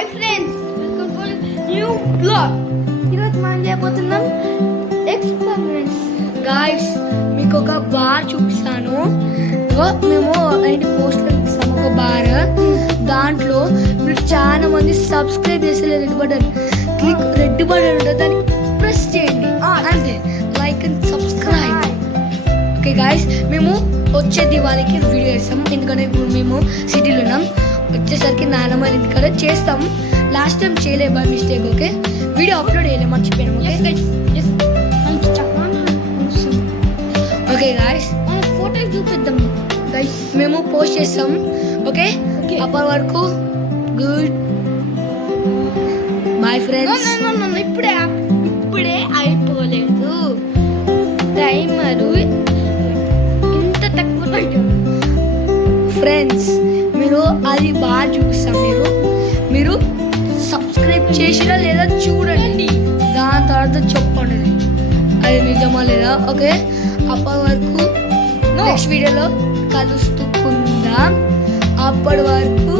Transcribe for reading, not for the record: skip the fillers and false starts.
Hi friends, welcome to new blog. ఈరోజు మనం చేయబోతున్నాం ఎక్స్పెరిమెంట్స్. గాయ్స్, మీకు ఒక బార్ చూపిస్తాను. మేము పోస్టర్ ఇస్తాము ఒక బార్. దాంట్లో మీరు చాలా మంది సబ్స్క్రైబ్ చేసే రెడ్ బటన్ ఉంటుంది, దాన్ని ప్రెస్ చేయండి. అంతే, like and subscribe. Okay guys, మేము వచ్చే దివాళీకి వీడియో చేస్తాం. ఎందుకంటే ఇప్పుడు మేము సిటీలో ఉన్నాం. వచ్చేసరికి నాన్నమ్మ ఇంటికాడ చేస్తాం. లాస్ట్ టైం చేయలేదు by mistake. Okay, video upload చేయలేదు, మర్చిపోయాము. ఓకే గాయ్స్, ఫోటో చూపిద్దాం గైస్. మేము పోస్ట్ చేస్తాం. ఓకే, అప్పటి వరకు గుడ్ బాయ్ ఫ్రెండ్స్. ఇప్పుడే అయిపోలేదు టైమరు, ఇంత తక్కువ ఫ్రెండ్స్. మీరు అది బాగా చూపిస్తాం. మీరు సబ్స్క్రైబ్ చేసినా లేదా చూడండి, దాని తర్వాత చెప్పండి అది నిజమా లేదా. ఓకే, అప్పటి వరకు నెక్స్ట్ వీడియోలో కలుసుకుందాం. అప్పటి వరకు